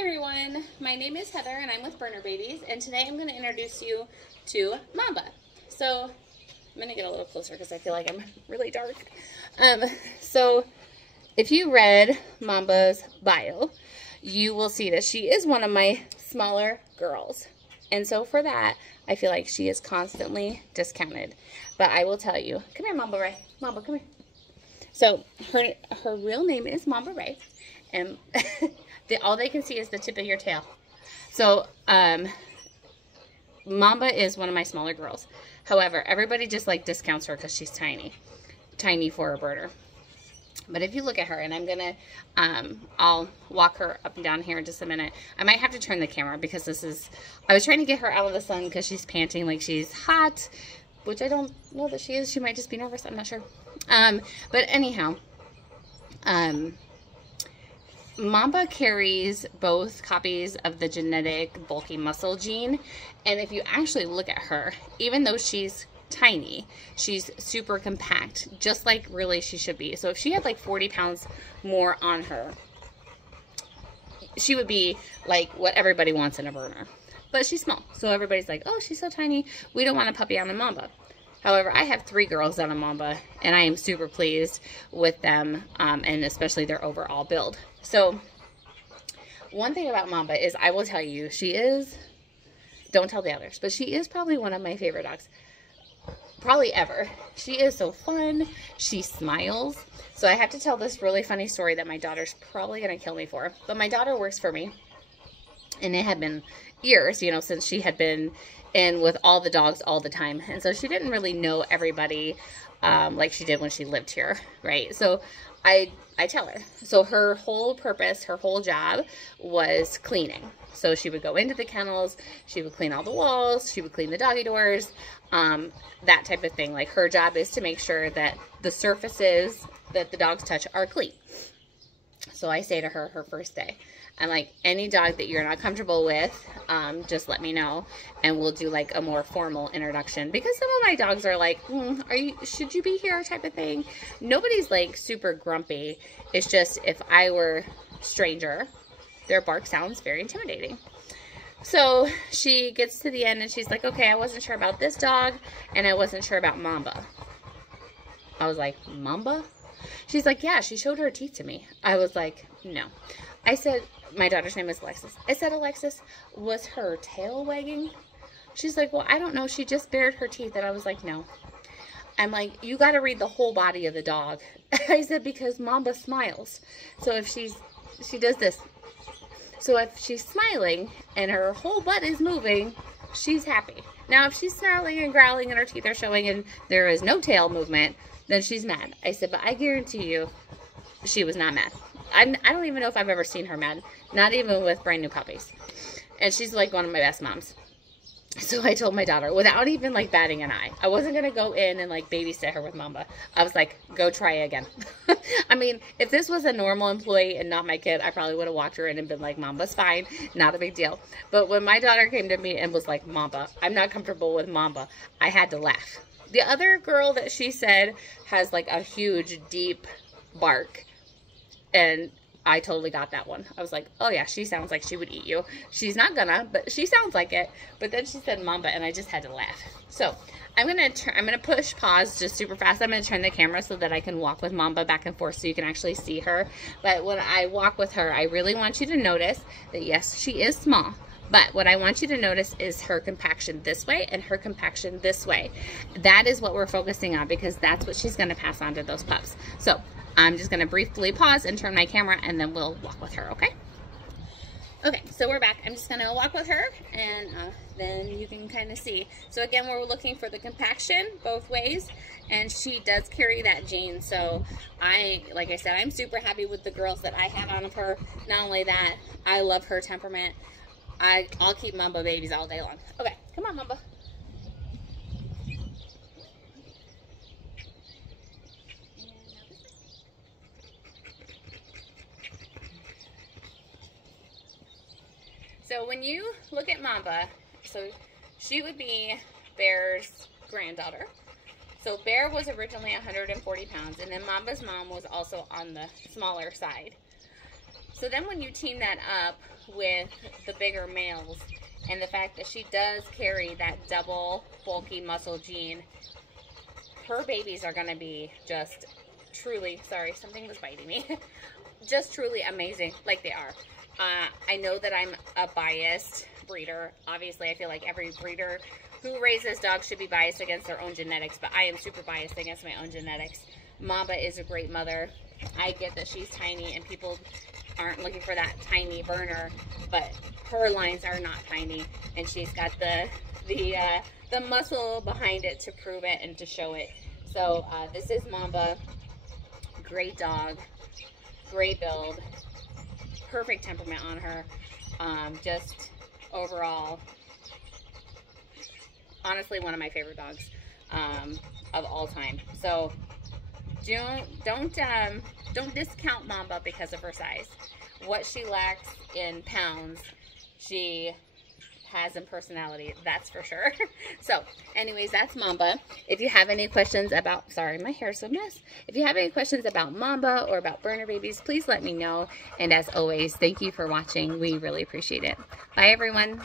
Hi everyone, my name is Heather and I'm with Berner Babies, and today I'm going to introduce you to Mamba. So I'm going to get a little closer because I feel like I'm really dark. So if you read Mamba's bio, you will see that she is one of my smaller girls. And so for that, I feel like she is constantly discounted. But I will tell you, come here Mamba Rae, Mamba, come here. So her real name is Mamba Rae, and all they can see is the tip of your tail. So Mamba is one of my smaller girls. However, everybody just like discounts her because she's tiny for a birder. But if you look at her, and I'm gonna, I'll walk her up and down here in just a minute. I might have to turn the camera because I was trying to get her out of the sun because she's panting like she's hot, which I don't know that she is. She might just be nervous. I'm not sure. But anyhow, Mamba carries both copies of the genetic bulky muscle gene. And if you actually look at her, even though she's tiny, she's super compact, just like really she should be. So if she had like 40 pounds more on her, she would be like what everybody wants in a Berner. But she's small, so everybody's like, oh, she's so tiny, we don't want a puppy on a Mamba. However, I have 3 girls on a Mamba, and I am super pleased with them, and especially their overall build. So one thing about Mamba is, I will tell you, she is, don't tell the others, but she is probably one of my favorite dogs. Probably ever. She is so fun. She smiles. So I have to tell this really funny story that my daughter's probably going to kill me for. But my daughter works for me. And it had been years, you know, since she had been in with all the dogs all the time. And so she didn't really know everybody like she did when she lived here, right? So I tell her. So her whole purpose, her whole job was cleaning. So she would go into the kennels, she would clean all the walls, she would clean the doggy doors, that type of thing. Like, her job is to make sure that the surfaces that the dogs touch are clean. So I say to her first day, I'm like, any dog that you're not comfortable with, just let me know, and we'll do like a more formal introduction. Because some of my dogs are like, should you be here type of thing. Nobody's like super grumpy. It's just, if I were stranger, their bark sounds very intimidating. So she gets to the end and she's like, okay, I wasn't sure about this dog and I wasn't sure about Mamba. I was like, Mamba? She's like, yeah, she showed her teeth to me. I was like, no. I said, my daughter's name is Alexis. I said, Alexis, was her tail wagging? She's like, well, I don't know. She just bared her teeth. And I was like, no. I'm like, you got to read the whole body of the dog. I said, because Mamba smiles. So if she does this. So if she's smiling and her whole butt is moving, she's happy. Now, if she's snarling and growling and her teeth are showing and there is no tail movement, then she's mad. I said, but I guarantee you she was not mad. I don't even know if I've ever seen her mad. Not even with brand new puppies. And she's like one of my best moms. So I told my daughter, without even like batting an eye, I wasn't going to go in and like babysit her with Mamba. I was like, go try again. I mean, if this was a normal employee and not my kid, I probably would have walked her in and been like, Mamba's fine. Not a big deal. But when my daughter came to me and was like, Mamba, I'm not comfortable with Mamba, I had to laugh. The other girl that she said has like a huge, deep bark. And I totally got that one. I was like, oh yeah, she sounds like she would eat you. She's not gonna, but she sounds like it. But then she said Mamba, and I just had to laugh. So I'm gonna push pause just super fast. I'm gonna turn the camera so that I can walk with Mamba back and forth so you can actually see her. But when I walk with her, I really want you to notice that yes, she is small. But what I want you to notice is her compaction this way and her compaction this way. That is what we're focusing on because that's what she's going to pass on to those pups. So I'm just going to briefly pause and turn my camera and then we'll walk with her, okay? Okay, so we're back. I'm just going to walk with her and then you can kind of see. So again, we're looking for the compaction both ways, and she does carry that gene. So like I said, I'm super happy with the girls that I have on of her. Not only that, I love her temperament. I'll keep Mamba babies all day long. Okay, come on, Mamba. So when you look at Mamba, so she would be Bear's granddaughter. So Bear was originally 140 pounds, and then Mamba's mom was also on the smaller side. So then when you team that up with the bigger males and the fact that she does carry that double bulky muscle gene, her babies are going to be just truly, sorry, something was biting me, just truly amazing, like they are. I know that I'm a biased breeder. Obviously, I feel like every breeder who raises dogs should be biased against their own genetics, but I am super biased against my own genetics. Mamba is a great mother. I get that she's tiny and people aren't looking for that tiny Berner, but her lines are not tiny, and she's got the muscle behind it to prove it and to show it. So this is Mamba. Great dog, great build, perfect temperament on her. Just overall, honestly, one of my favorite dogs of all time. So don't discount Mamba because of her size. What she lacks in pounds, she has in personality, that's for sure. So anyways, that's Mamba. If you have any questions about, sorry, my hair's a mess. If you have any questions about Mamba or about Berner babies, please let me know. And as always, thank you for watching. We really appreciate it. Bye everyone.